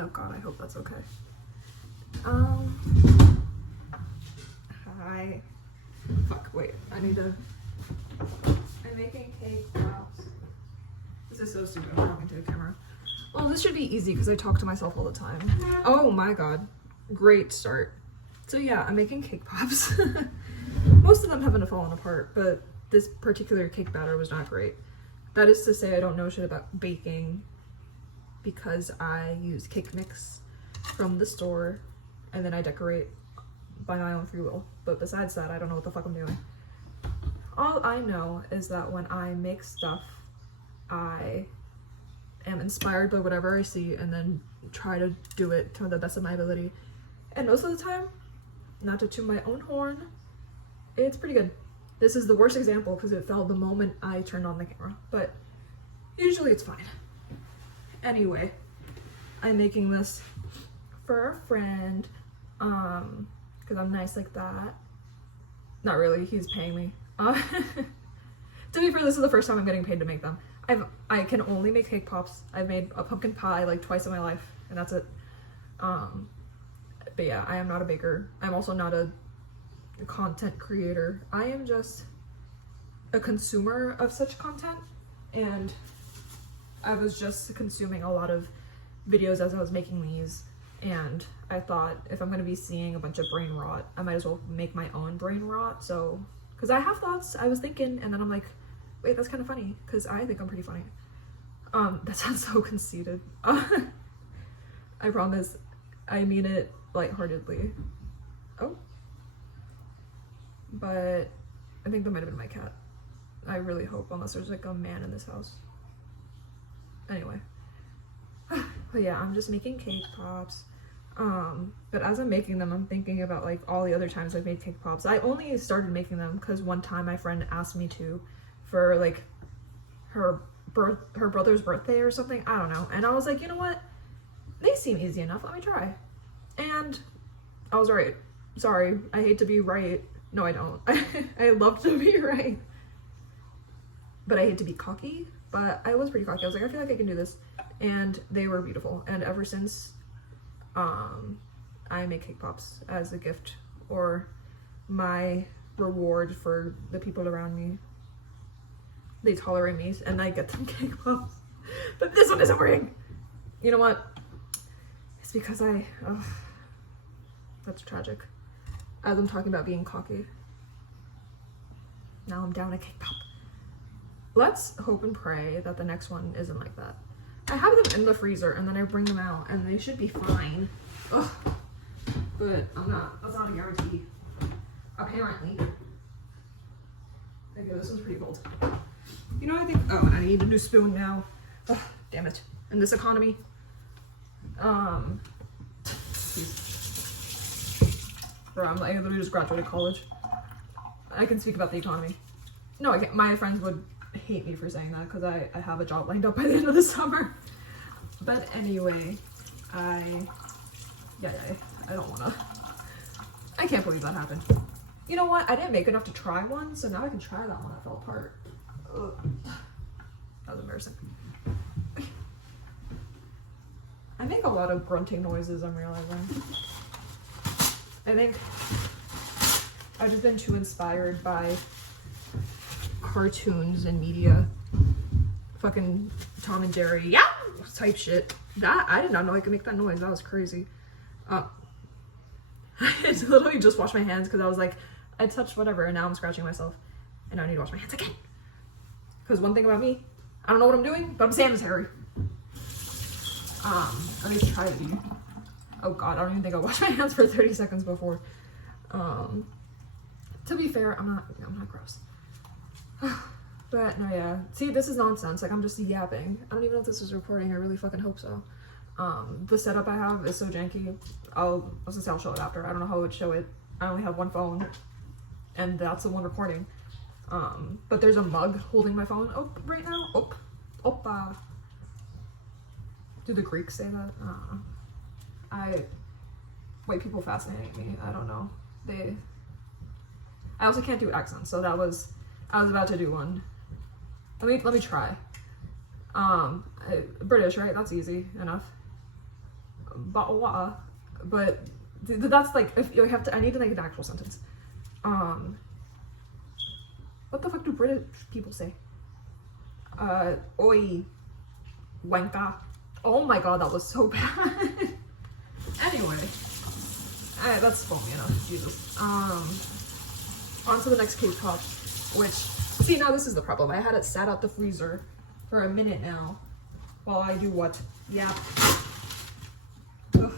Oh god, I hope that's okay. Hi. Fuck, wait, I'm making cake pops. This is so stupid, I'm talking to the camera. Well, this should be easy because I talk to myself all the time. Oh my god, great start. So yeah, I'm making cake pops. Most of them haven't fallen apart, but this particular cake batter was not great. That is to say, I don't know shit about baking because I use cake mix from the store and then I decorate by my own free will. But besides that, I don't know what the fuck I'm doing. All I know is that when I make stuff, I am inspired by whatever I see and then try to do it to the best of my ability. And most of the time, not to toot my own horn, it's pretty good. This is the worst example because it fell the moment I turned on the camera, but usually it's fine. Anyway, I'm making this for a friend, because I'm nice like that. Not really, he's paying me. To be fair, this is the first time I'm getting paid to make them. I can only make cake pops. I've made a pumpkin pie like twice in my life, and that's it. But yeah, I am not a baker. I'm also not a content creator. I am just a consumer of such content, and I was just consuming a lot of videos as I was making these, and I thought if I'm going to be seeing a bunch of brain rot, I might as well make my own brain rot. So, because I have thoughts, I was thinking, and then I'm like, wait, that's kind of funny, because I think I'm pretty funny. That sounds so conceited. I promise, I mean it lightheartedly. Oh. But I think that might have been my cat. I really hope, unless there's like a man in this house. Anyway. But yeah, I'm just making cake pops. But as I'm making them, I'm thinking about like all the other times I've made cake pops. I only started making them because one time my friend asked me to for like her brother's birthday or something. I don't know. And I was like, you know what? They seem easy enough. Let me try. And I was right. Sorry. I hate to be right. No, I don't. I love to be right. But I hate to be cocky. But I was pretty cocky. I was like, I feel like I can do this. And they were beautiful. And ever since, I make cake pops as a gift or my reward for the people around me. They tolerate me and I get them cake pops. But this one isn't working. You know what? It's because that's tragic. As I'm talking about being cocky. Now I'm down a cake pop. Let's hope and pray that the next one isn't like that. I have them in the freezer and then I bring them out and they should be fine. Ugh. But I'm not. That's not a guarantee. Apparently. Okay, this one's pretty cold. You know what I think? Oh, I need a new spoon now. Ugh, damn it. In this economy. Bro, I literally just graduated college. I can speak about the economy. No, I can't. My friends would hate me for saying that because I have a job lined up by the end of the summer. But anyway, I don't wanna. I can't believe that happened. You know what? I didn't make enough to try one, so now I can try that one that fell apart. Ugh. That was embarrassing. I make a lot of grunting noises, I'm realizing. I think I've just been too inspired by cartoons and media. Fucking Tom and Jerry, yeah, type shit. That, I did not know I could make that noise. That was crazy. I literally just washed my hands because I was like, I touched whatever and now I'm scratching myself. And now I need to wash my hands again. Because one thing about me, I don't know what I'm doing, but I'm sanitary. At least try to be. Oh god, I don't even think I washed my hands for 30 seconds before. To be fair, I'm not gross. But no, yeah. See, this is nonsense. Like, I'm just yapping. I don't even know if this is recording. I really fucking hope so. The setup I have is so janky. I'll show it after. I don't know how I would show it. I only have one phone, and that's the one recording. But there's a mug holding my phone. Oh, right now. Oppa. Do the Greeks say that? White people fascinate me. I don't know. I also can't do accents, so I was about to do one. Let me try. British, right? That's easy enough. bottle of water, but that's like, if you have to, I need to make an actual sentence. What the fuck do British people say? Oi, wanka. Oh my god, that was so bad. Anyway, that's phony enough, Jesus. On to the next K-pop, which, see, now this is the problem. I had it sat out the freezer for a minute now, while I do what? Yeah. Ugh.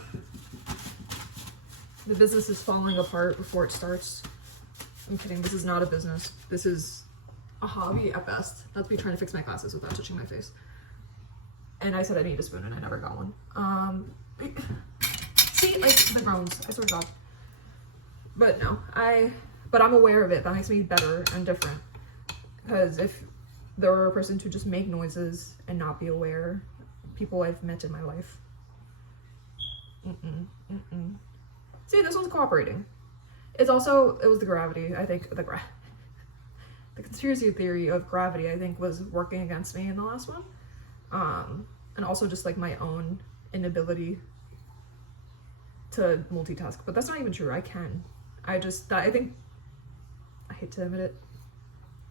The business is falling apart before it starts. I'm kidding, this is not a business. This is a hobby at best. That's me trying to fix my glasses without touching my face. And I said I need a spoon and I never got one. See, like, the groans, I swear to God. But no, but I'm aware of it. That makes me better and different. Because if there were a person to just make noises and not be aware, people I've met in my life. See, this one's cooperating. It was the gravity, I think, the conspiracy theory of gravity, I think, was working against me in the last one. And also just like my own inability to multitask, but that's not even true. I can. I think, I hate to admit it,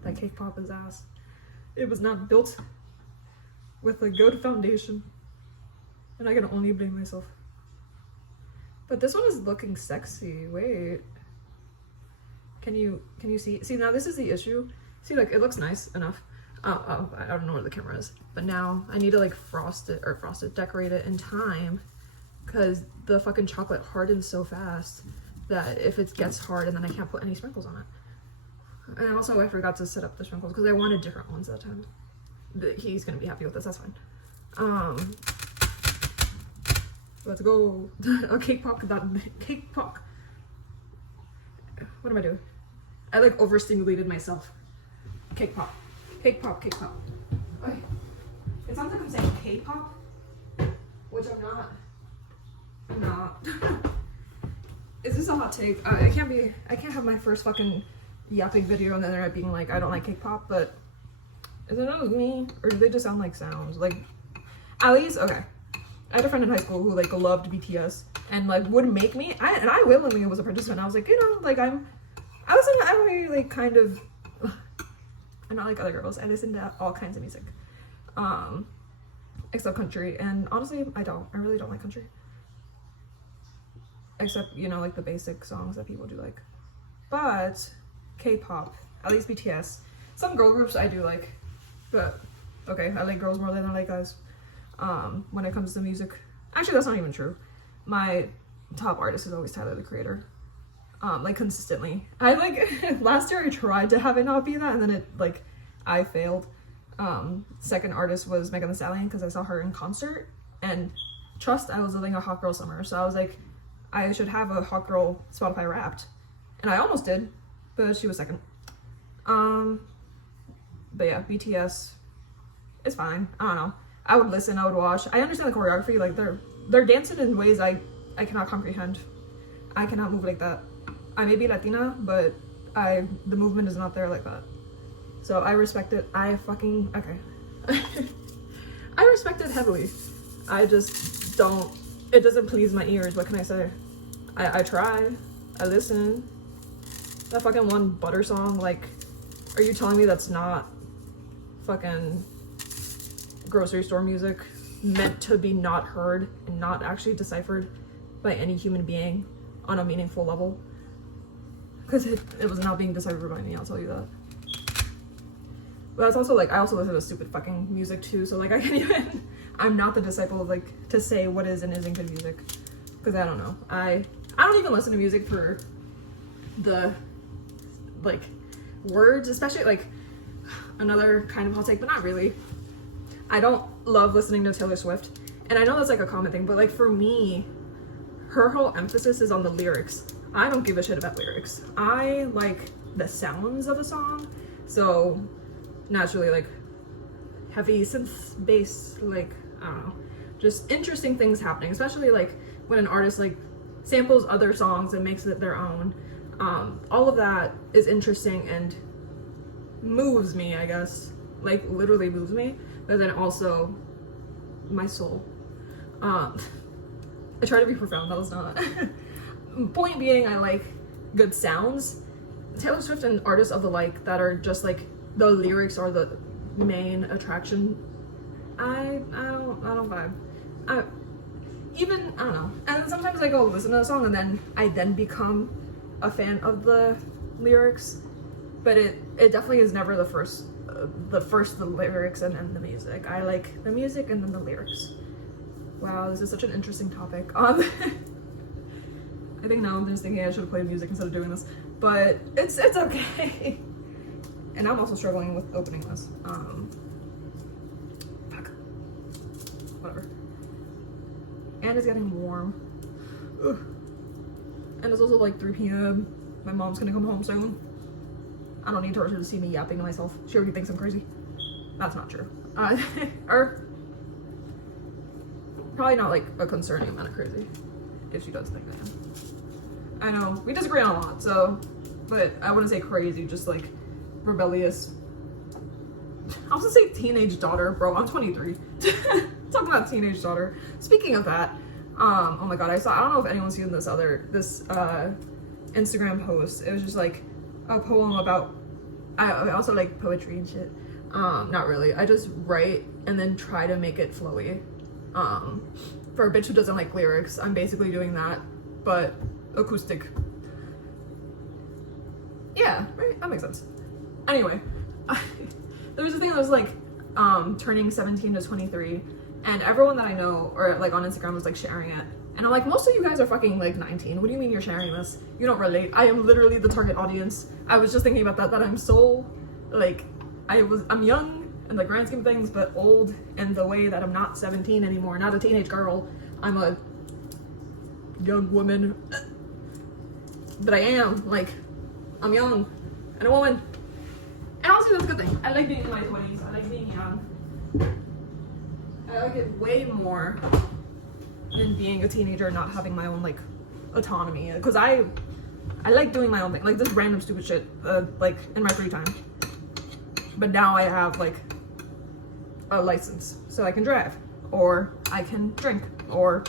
that K-pop is ass. It was not built with a good foundation, and I can only blame myself. But this one is looking sexy. Wait. Can you see? See, now this is the issue. See, like, it looks nice enough. I don't know where the camera is. But now I need to, like, decorate it in time. Because the fucking chocolate hardens so fast that if it gets hard and then I can't put any sprinkles on it. And also I forgot to set up the sprinkles because I wanted different ones that time. He's gonna be happy with this, that's fine. Let's go. A cake pop. What am I doing? I like overstimulated myself. Cake pop. Okay. It sounds like I'm saying K-pop, which I'm not. Is this a hot take? I can't have my first fucking yapping video on the internet being like, I don't like K-pop, but is it always me? Or do they just sound like sounds? Like, at least, okay. I had a friend in high school who, like, loved BTS and, like, would make me, and I willingly was a participant. I was like, you know, like, I'm really, like, kind of, I'm not like other girls. I listen to all kinds of music. Except country. And honestly, I really don't like country. Except, you know, like the basic songs that people do like. But K-pop, at least BTS. Some girl groups I do like. But, okay, I like girls more than I like guys. When it comes to music. Actually, that's not even true. My top artist is always Tyler, the Creator. Like, consistently. I, like, last year I tried to have it not be that, and then it, like, I failed. Second artist was Megan Thee Stallion, because I saw her in concert, and trust, I was living a hot girl summer, so I was like, I should have a hot girl Spotify Wrapped. And I almost did, but she was second. But yeah, BTS is fine. I don't know. I would listen, I would watch. I understand the choreography, like, they're dancing in ways I cannot comprehend. I cannot move like that. I may be Latina, but the movement is not there like that. So I respect it. Okay. I respect it heavily. I just don't, it doesn't please my ears. What can I say? I try. I listen. That fucking one Butter song, like, are you telling me that's not fucking grocery store music meant to be not heard and not actually deciphered by any human being on a meaningful level? Because it was not being deciphered by me, I'll tell you that. But it's also like, I also listen to stupid fucking music too, so like, I'm not the disciple of, like, to say what is and isn't good music. Because I don't know. I don't even listen to music for the, like, words, especially, like, another kind of hot take, but not really. I don't love listening to Taylor Swift. And I know that's, like, a common thing, but, like, for me, her whole emphasis is on the lyrics. I don't give a shit about lyrics. I like the sounds of a song. So, naturally, like, heavy synth bass, like, I don't know. Just interesting things happening, especially, like, when an artist, like, samples other songs and makes it their own. All of that is interesting and moves me, I guess. Like, literally moves me. But then also my soul. I try to be profound, that was not. Point being, I like good sounds. Taylor Swift and artists of the like that are just like the lyrics are the main attraction. I don't vibe. I don't know. And sometimes I go listen to a song and then I become a fan of the lyrics, but it definitely is never the first the lyrics and then the music. I like the music and then the lyrics. Wow, this is such an interesting topic. I think now I'm just thinking I should have played music instead of doing this, but it's okay. And I'm also struggling with opening this. Fuck. Whatever. And it's getting warm. Ugh. And it's also like 3 p.m. My mom's gonna come home soon. I don't need her to see me yapping to myself. She already thinks I'm crazy. That's not true. Or probably not like a concerning amount of crazy, if she does think I am. I know, we disagree on a lot, so, but I wouldn't say crazy, just like rebellious. I was gonna say teenage daughter, bro, I'm 23. Talking about teenage daughter. Speaking of that, oh my god, I don't know if anyone's seen this Instagram post. It was just like a poem about, I also like poetry and shit. Not really, I just write and then try to make it flowy. For a bitch who doesn't like lyrics, I'm basically doing that, but acoustic. Yeah, right? That makes sense. Anyway, there was a thing that was like, turning 17 to 23, and everyone that I know, or like on Instagram, was like sharing it. And I'm like, most of you guys are fucking like 19. What do you mean you're sharing this? You don't relate. I am literally the target audience. I was just thinking about that I'm so, like, I'm young in the grand scheme of things, but old in the way that I'm not 17 anymore, not a teenage girl. I'm a young woman. But I am, like, I'm young and a woman. And honestly, that's a good thing. I like being in my 20s. I like being young. I like it way more than being a teenager and not having my own, like, autonomy. Because I like doing my own thing. Like, this random stupid shit, like, in my free time. But now I have, like, a license. So I can drive. Or I can drink. Or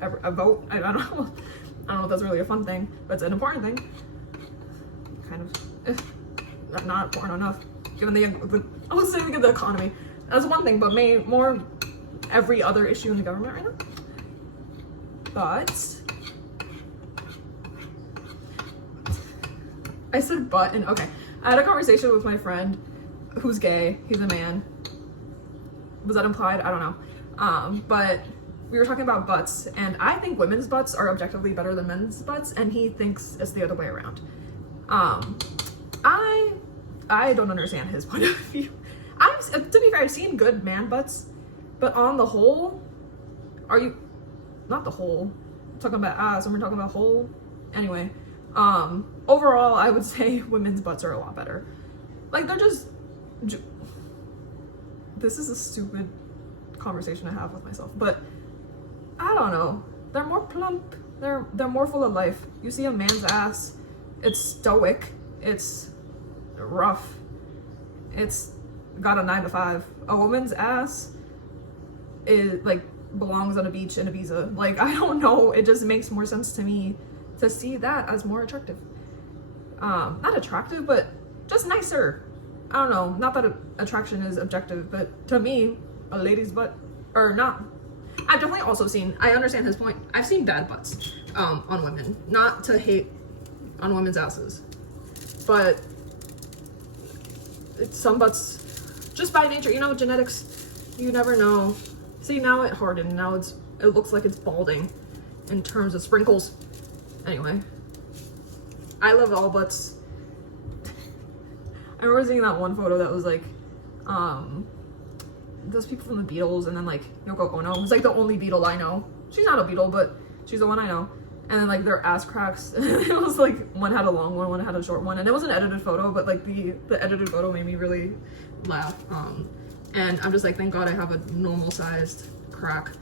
a vote. I don't know. I don't know if that's really a fun thing, but it's an important thing. Kind of. Not important enough, given the I was saying the economy. That's one thing, but more every other issue in the government right now. But I said but, and okay. I had a conversation with my friend who's gay. He's a man. Was that implied? I don't know. But we were talking about butts, and I think women's butts are objectively better than men's butts, and he thinks it's the other way around. I don't understand his point of view. To be fair, I've seen good man butts, but on the whole, not the whole, I'm talking about ass, and we're talking about whole. Anyway, overall, I would say women's butts are a lot better. Like, they're just, this is a stupid conversation I have with myself, but I don't know. They're more plump. They're more full of life. You see a man's ass, it's stoic. It's rough. It's got a 9 to 5. A woman's ass is like belongs on a beach in Ibiza. Like, I don't know. It just makes more sense to me to see that as more attractive. Not attractive, but just nicer. I don't know. Not that attraction is objective, but to me, a lady's butt, or not. I've definitely also seen, I understand his point. I've seen bad butts on women. Not to hate on women's asses, but some butts, just by nature, you know, genetics, you never know. See, now it hardened. Now it looks like it's balding in terms of sprinkles. Anyway, I love all butts. I remember seeing that one photo that was like, those people from the Beatles, and then like Yoko Ono was like the only Beatle I know. She's not a Beatle, but she's the one I know. And then like their ass cracks. It was like one had a long one had a short one, and it was an edited photo, but like the edited photo made me really laugh. And I'm just like, thank God I have a normal sized crack.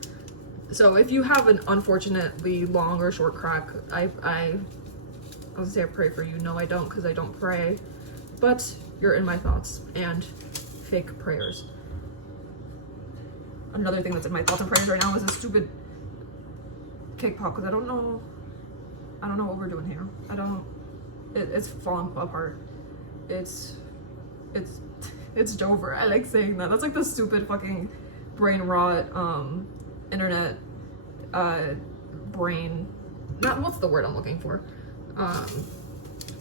So if you have an unfortunately long or short crack, I would say I pray for you. No, I don't, because I don't pray, but you're in my thoughts and fake prayers. Another thing that's in my thoughts and prayers right now is a stupid cake pop because I don't know what we're doing here. It's falling apart. It's Dover. I like saying that. That's like the stupid fucking brain rot, internet, brain, not, what's the word I'm looking for?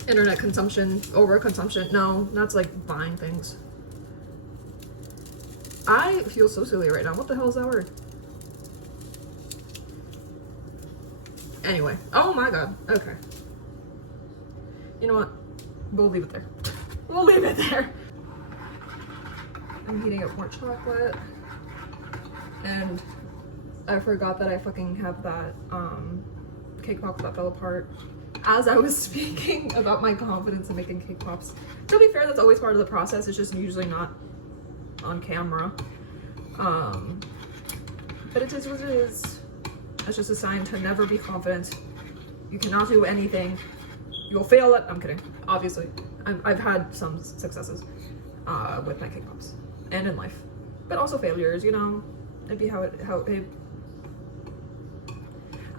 Internet consumption, overconsumption. No, that's like buying things. I feel so silly right now. What the hell is that word? Anyway, oh my god, okay. You know what? We'll leave it there. We'll leave it there. I'm heating up more chocolate. And I forgot that I fucking have that cake pop that fell apart as I was speaking about my confidence in making cake pops. To be fair, that's always part of the process. It's just usually not on camera. But it is what it is. That's just a sign to never be confident. You cannot do anything. You'll fail at, I'm kidding, obviously. I've had some successes with my cake pops and in life, but also failures, you know. It'd be how it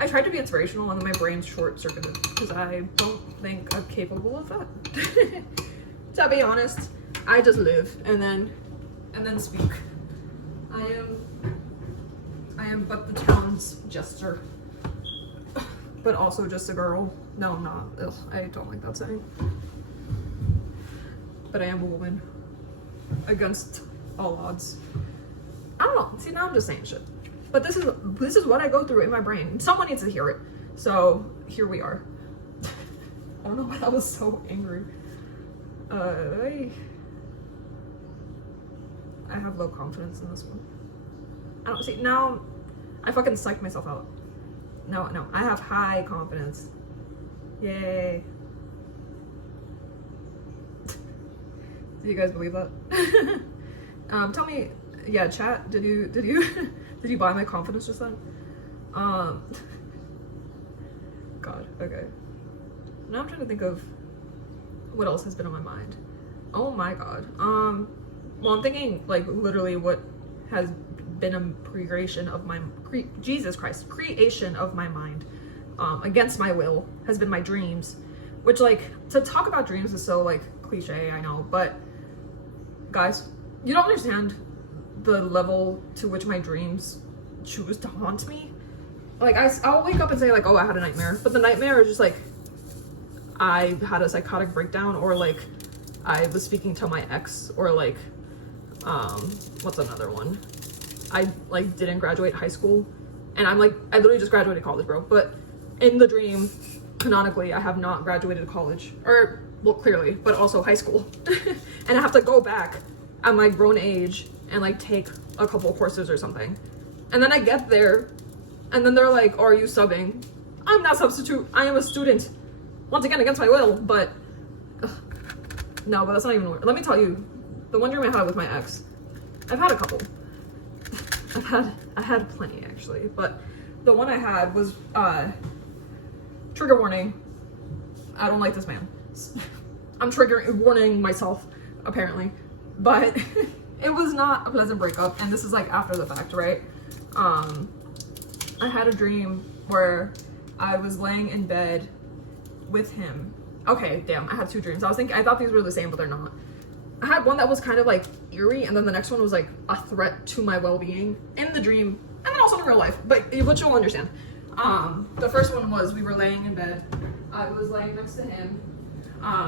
I tried to be inspirational and then my brain's short-circuited because I don't think I'm capable of that. To be honest, I just live and then speak. I am but the town's jester, but also just a girl. No, I'm not. Ugh, I don't like that saying. But I am a woman against all odds. I don't know. See, now I'm just saying shit. But this is what I go through in my brain. Someone needs to hear it. So here we are. I don't know why that was so angry. I have low confidence in this one. I don't see now. I fucking psyched myself out. No, I have high confidence. Yay. Do you guys believe that? Tell me, yeah, chat, did you did you buy my confidence just then? God, okay. Now I'm trying to think of what else has been on my mind. Oh my god. Well, I'm thinking like literally what has been a creation of my Jesus Christ, creation of my mind, against my will, has been my dreams. Which, like, to talk about dreams is so like cliche, I know, but guys, you don't understand the level to which my dreams choose to haunt me. Like, I'll wake up and say like, oh, I had a nightmare, but the nightmare is just like I had a psychotic breakdown, or like I was speaking to my ex, or like what's another one? I like didn't graduate high school, and I literally just graduated college, bro. But in the dream, canonically, I have not graduated college, or well, clearly, but also high school. And I have to go back at my grown age and like take a couple courses or something. And then I get there, and then they're like, oh, are you subbing? I'm not substitute. I am a student. Once again, against my will, but no, but that's not even. Let me tell you, the one dream I had with my ex, I've had a couple. I had plenty actually, but the one I had was trigger warning. I don't like this man. I'm warning myself apparently, but it was not a pleasant breakup, and this is like after the fact, right? I had a dream where I was laying in bed with him. Okay, damn, I had two dreams. I thought these were the same, but they're not. I had one that was kind of like eerie, and then the next one was like a threat to my well-being in the dream, and then also in real life, but you'll understand. The first one was we were laying in bed. I was laying next to him.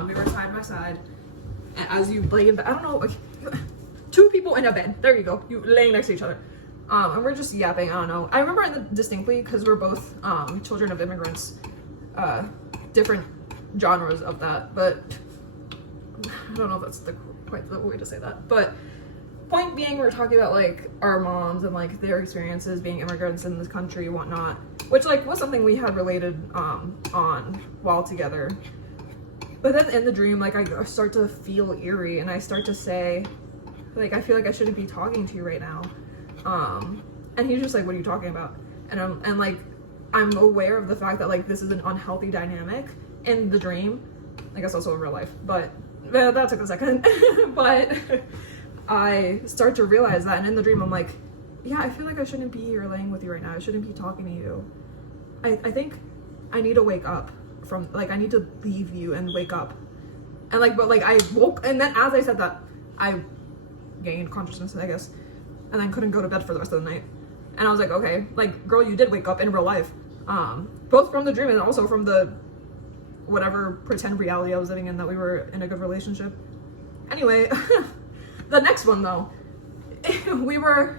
We were side by side. And as you lay in bed, I don't know, like, two people in a bed. There you go. You laying next to each other. And we're just yapping. I don't know. I remember it distinctly because we're both children of immigrants. Different genres of that, but I don't know if that's quite the way to say that. But point being, we're talking about like our moms and like their experiences being immigrants in this country and whatnot, which like was something we had related on while together. But then in the dream, like I start to feel eerie, and I start to say, like, I feel like I shouldn't be talking to you right now. And he's just like, what are you talking about? And I'm aware of the fact that like this is an unhealthy dynamic in the dream. I guess also in real life, but that took a second. But I start to realize that, and in the dream I'm like, yeah, I feel like I shouldn't be here laying with you right now. I shouldn't be talking to you. I think I need to wake up from, like, I need to leave you and wake up. And like, but like I woke, and then as I said that, I gained consciousness, I guess, and then couldn't go to bed for the rest of the night. And I was like, okay, like, girl, you did wake up in real life, both from the dream and also from the whatever pretend reality I was living in, that we were in a good relationship. Anyway, the next one though, we were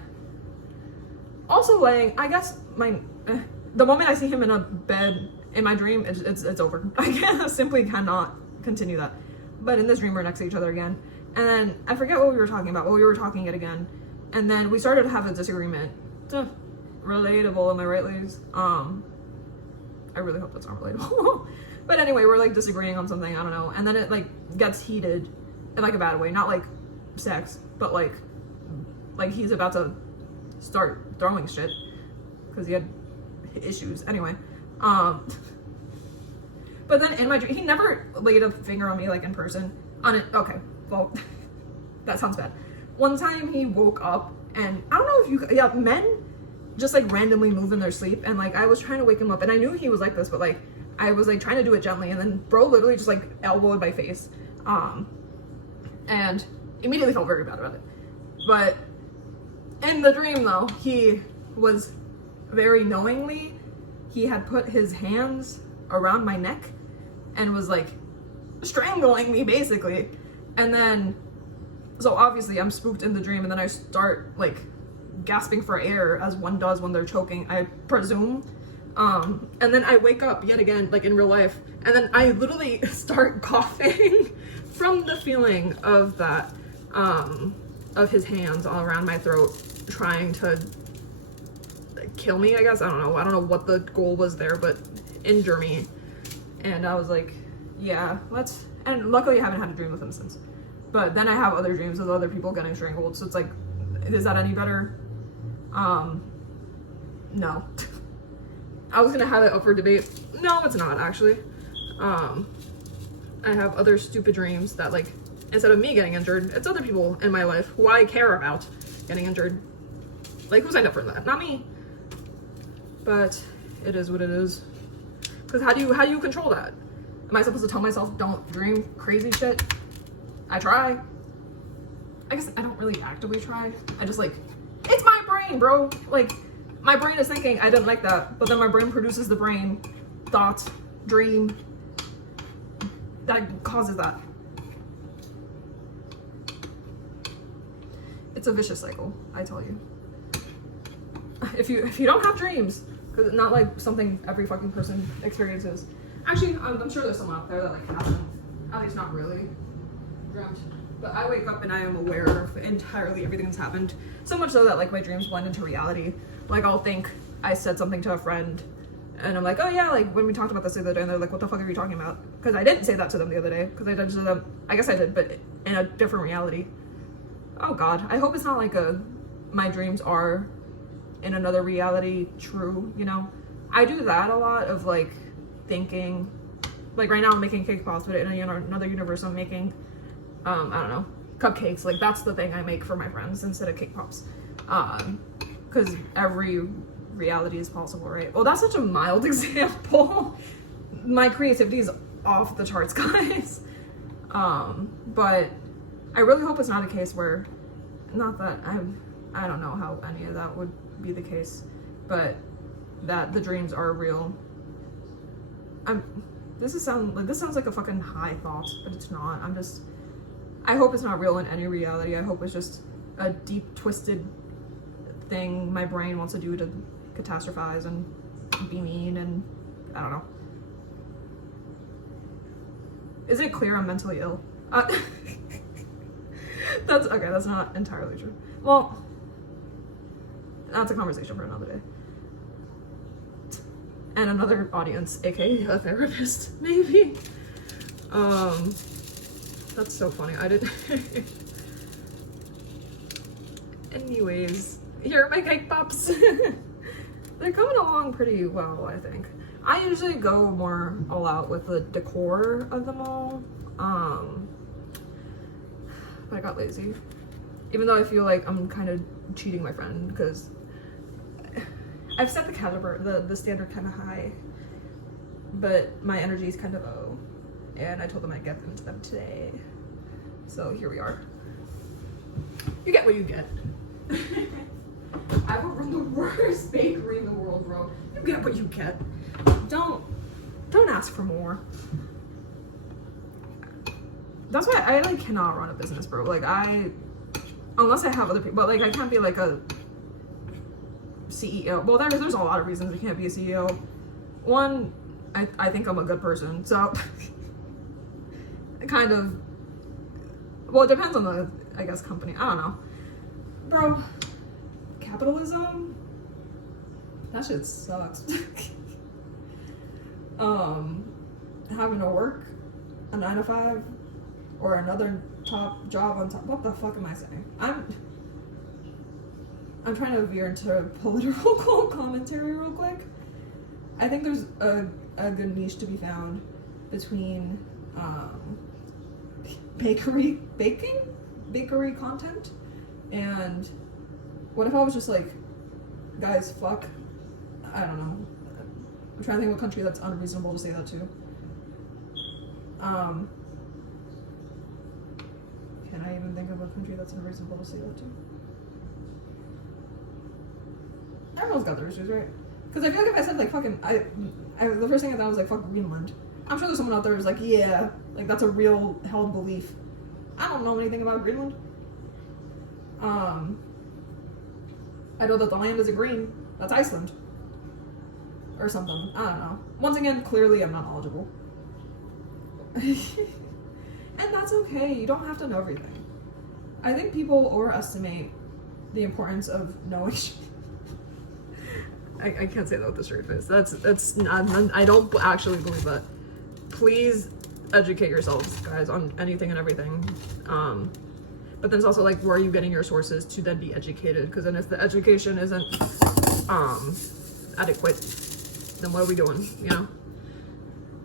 also laying, I guess the moment I see him in a bed in my dream, it's over. I simply cannot continue that. But in this dream, we're next to each other again. And then I forget what we were talking about, but we were talking it again. And then we started to have a disagreement. Relatable, am I right, ladies? I really hope that's not relatable. But anyway, we're like disagreeing on something, I don't know. And then it like gets heated in like a bad way. Not like sex, but like he's about to start throwing shit because he had issues. Anyway, but then in my dream, he never laid a finger on me like in person. On it, okay, well, that sounds bad. One time he woke up, and I don't know if yeah, men just like randomly move in their sleep, and like I was trying to wake him up, and I knew he was like this, but like I was like trying to do it gently, and then bro literally just like elbowed my face, and immediately felt very bad about it. But in the dream though, he was very knowingly, he had put his hands around my neck and was like strangling me basically. And then, so obviously I'm spooked in the dream, and then I start like gasping for air as one does when they're choking, I presume. And then I wake up yet again, like in real life, and then I literally start coughing from the feeling of that, of his hands all around my throat trying to kill me, I guess. I don't know what the goal was there, but injure me. And I was like, yeah, and luckily I haven't had a dream with him since. But then I have other dreams of other people getting strangled, so it's like, is that any better? No. I was gonna have it up for debate. No, it's not, actually. I have other stupid dreams that, like, instead of me getting injured, it's other people in my life who I care about getting injured. Like, who signed up for that? Not me. But it is what it is. Because how do you control that? Am I supposed to tell myself don't dream crazy shit? I try. I guess I don't really actively try. I just like, it's my brain, bro. Like, my brain is thinking I didn't like that, but then my brain produces the brain thought, dream that causes that. It's a vicious cycle, I tell you. If you don't have dreams, because it's not like something every fucking person experiences. Actually, I'm sure there's someone out there that like hasn't, at least not really dreamt. But I wake up and I am aware of entirely everything that's happened. So much so that like my dreams blend into reality. Like I'll think I said something to a friend and I'm like, oh yeah, like when we talked about this the other day, and they're like, what the fuck are you talking about? Because I didn't say that to them the other day, because I did to them, I guess I did, but in a different reality. Oh god, I hope it's not like my dreams are in another reality true, you know? I do that a lot of like thinking, like right now I'm making cake pops, but in another universe I'm making, I don't know, cupcakes. Like that's the thing I make for my friends instead of cake pops. Because every reality is possible, right? Well, that's such a mild example. My creativity is off the charts, guys. But I really hope it's not a case where, not that I don't know how any of that would be the case, but that the dreams are real. This sounds like a fucking high thought, but it's not. I hope it's not real in any reality. I hope it's just a deep, twisted thing my brain wants to do to catastrophize and be mean, and I don't know. Is it clear I'm mentally ill? That's okay, that's not entirely true. Well, that's a conversation for another day. And another audience, aka a therapist, maybe. That's so funny. I didn't. Anyways, here are my cake pops. They're coming along pretty well, I think. I usually go more all out with the decor of them all. But I got lazy. Even though I feel like I'm kind of cheating my friend, because I've set the caliber, the standard kind of high, but my energy is kind of low, and I told them I'd get into them today. So here we are. You get what you get. I would run the worst bakery in the world, bro. You get what you get. Don't ask for more. That's why I like cannot run a business, bro. Like unless I have other people, but like I can't be like a CEO. Well, there's a lot of reasons I can't be a CEO. One, I think I'm a good person, so kind of. Well, it depends on the, I guess, company. I don't know, bro. Capitalism, that shit sucks. Having to work a 9 to 5 or another top job on top. What the fuck am I saying? I'm trying to veer into political commentary real quick. I think there's a good niche to be found between bakery content and what if I was just like, guys, fuck, I don't know. I'm trying to think of a country that's unreasonable to say that to. Can I even think of a country that's unreasonable to say that to? Everyone's got their issues, right? Because I feel like if I said like fucking, the first thing I thought was like fuck Greenland. I'm sure there's someone out there who's like, yeah, like that's a real held belief. I don't know anything about Greenland. I know that the land isn't green. That's Iceland. Or something. I don't know. Once again, clearly I'm not knowledgeable. And that's okay. You don't have to know everything. I think people overestimate the importance of knowing. I can't say that with a straight face. That's not. I don't actually believe that. Please educate yourselves, guys, on anything and everything. But then it's also like, where are you getting your sources to then be educated? Because then if the education isn't adequate, then what are we doing? You know,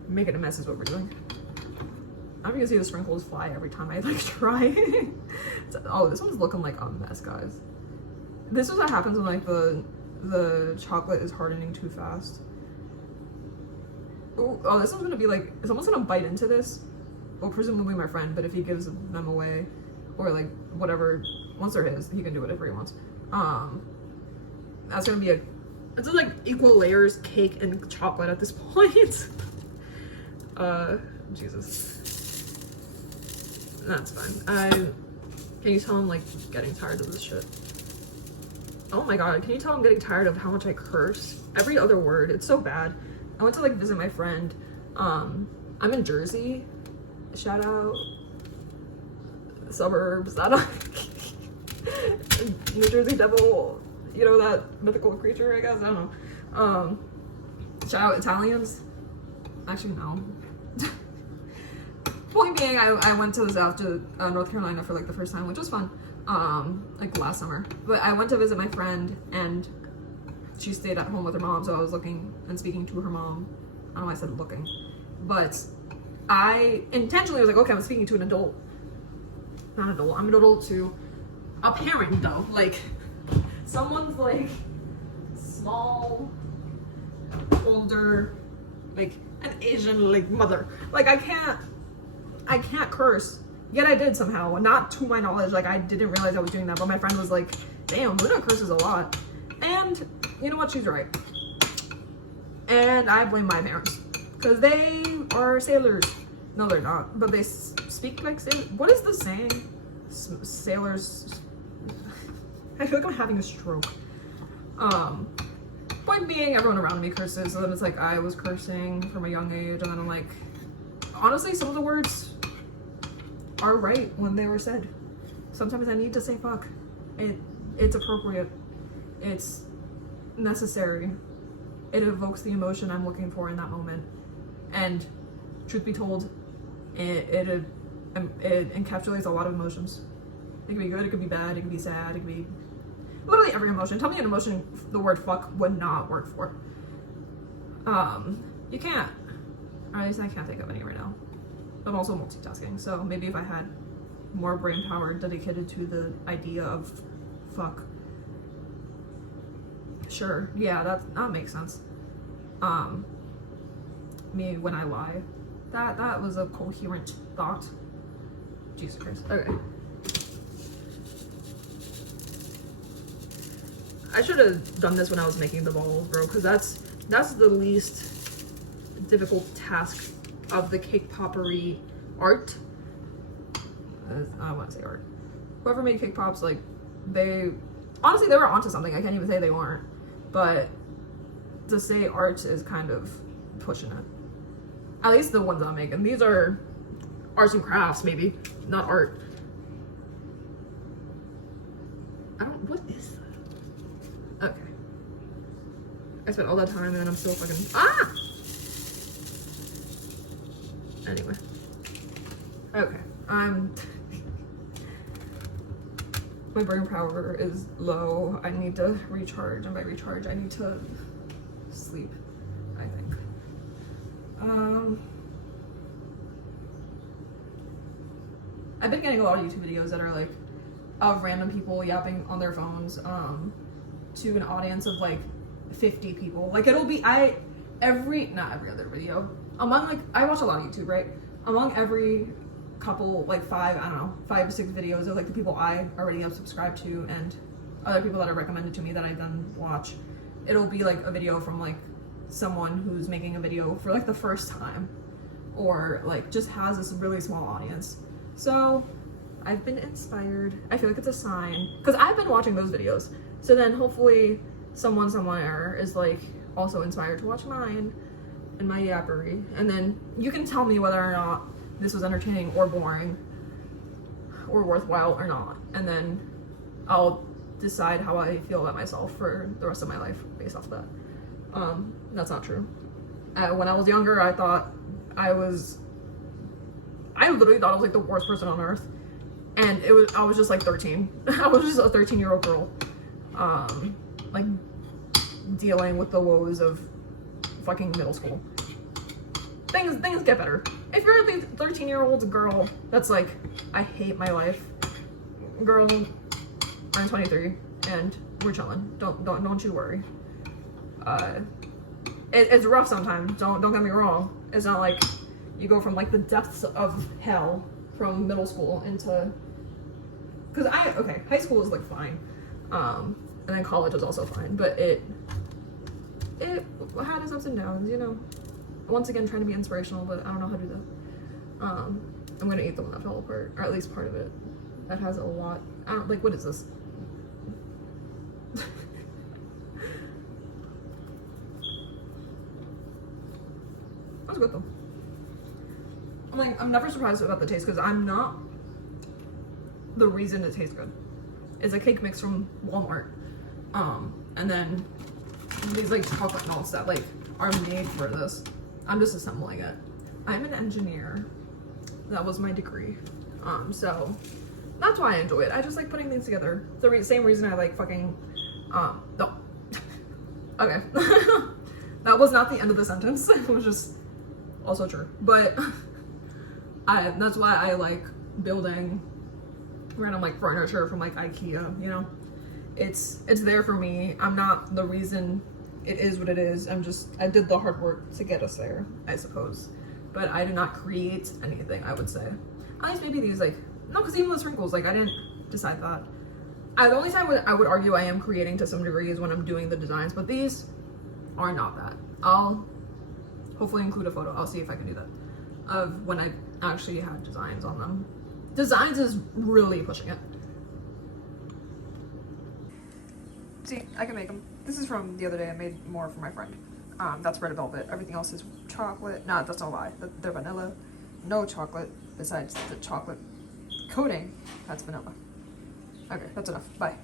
making a mess is what we're doing. I'm gonna see the sprinkles fly every time I like try. Oh, this one's looking like a mess, guys. This is what happens when like the chocolate is hardening too fast. Ooh, oh, this one's gonna be like, is someone's gonna bite into this? Well, presumably my friend, but if he gives them away, or like whatever, once they're his, he can do whatever he wants. That's gonna be it's like equal layers cake and chocolate at this point. Jesus. That's fine. Can you tell I'm like getting tired of this shit? Oh my god, can you tell I'm getting tired of how much I curse? Every other word, it's so bad. I went to like visit my friend. I'm in Jersey. Shout out. Suburbs. I don't New Jersey Devil, you know, that mythical creature, I guess. I don't know. Shout out Italians. Actually, no. Point being, I went to the South to North Carolina for like the first time, which was fun. Like last summer. But I went to visit my friend and she stayed at home with her mom, so I was looking and speaking to her mom. I don't know why I said looking. But I intentionally was like, okay, I'm speaking to an adult. Not an adult, I'm an adult too. A parent though. Like, someone's like small, older, like an Asian like mother. Like I can't curse. Yet I did somehow, not to my knowledge. Like I didn't realize I was doing that, but my friend was like, damn, Luna curses a lot. And you know what, she's right. And I blame my parents, because they are sailors. No, they're not, but they speak like sailors. What is the saying? Sailors. I feel like I'm having a stroke. Point being, everyone around me curses, so then it's like I was cursing from a young age, and then I'm like, honestly, some of the words are right when they were said. Sometimes I need to say fuck. It's appropriate. It's necessary. It evokes the emotion I'm looking for in that moment. And truth be told, it encapsulates a lot of emotions. It could be good, it could be bad, it could be sad, it could be literally every emotion. Tell me an emotion the word fuck would not work for. You can't. Or at least I can't think of any right now. But I'm also multitasking, so maybe if I had more brain power dedicated to the idea of fuck, Sure. Yeah, that makes sense. Me when I lie. That was a coherent thought. Jesus Christ. Okay. I should have done this when I was making the balls, bro, because that's the least difficult task of the cake poppery art. I want to say art. Whoever made cake pops, like, they honestly, they were onto something. I can't even say they weren't, but to say art is kind of pushing it. At least the ones I'm making. These are arts and crafts, maybe, not art. What is that? Okay. I spent all that time and then I'm still fucking, Anyway. Okay. My brain power is low. I need to recharge, and by recharge, I need to sleep, I think. I've been getting a lot of YouTube videos that are like of random people yapping on their phones to an audience of like 50 people. Like it'll be not every other video. Among like I watch a lot of YouTube, right? Among every couple, like 5 to 6 videos of like the people I already have subscribed to and other people that are recommended to me that I then watch, it'll be like a video from like someone who's making a video for like the first time or like just has this really small audience. So I've been inspired. I feel like it's a sign because I've been watching those videos. So then hopefully someone somewhere is like also inspired to watch mine and my yappery. And then you can tell me whether or not this was entertaining or boring or worthwhile or not. And then I'll decide how I feel about myself for the rest of my life based off of that. That's not true. When I was younger, I literally thought I was like the worst person on earth. And I was just like 13. I was just a 13-year-old girl. Like dealing with the woes of fucking middle school. Things get better. If you're a 13-year-old girl that's like, I hate my life, girl, I'm 23 and we're chilling. Don't you worry. It's rough sometimes. Don't get me wrong. It's not like you go from like the depths of hell from middle school into, because high school is like fine, and then college was also fine, but it had its ups and downs, you know. Once again, trying to be inspirational, but I don't know how to do that. I'm gonna eat the one that fell apart, or at least part of it. That has a lot. What is this? That's good though. I'm never surprised about the taste because I'm not the reason it tastes good. It's a cake mix from Walmart. And then these like chocolate melts that like are made for this. I'm just assembling it. I'm an engineer. That was my degree. So that's why I enjoy it. I just like putting things together. The same reason I like fucking, no. Okay. That was not the end of the sentence. It was just also true. But that's why I like building random like furniture from like IKEA, you know? It's there for me. I'm not the reason it is what it is. I did the hard work to get us there, I suppose. But I did not create anything, I would say. At least maybe these, like, no, because even the sprinkles, like, I didn't decide that. The only time I would argue I am creating to some degree is when I'm doing the designs, but these are not that. I'll hopefully include a photo. I'll see if I can do that of when I actually had designs on them. Designs is really pushing it. See, I can make them. This is from the other day. I made more for my friend. That's red velvet. Everything else is chocolate. No, that's no lie. They're vanilla. No chocolate besides the chocolate coating. That's vanilla. Okay, that's enough. Bye.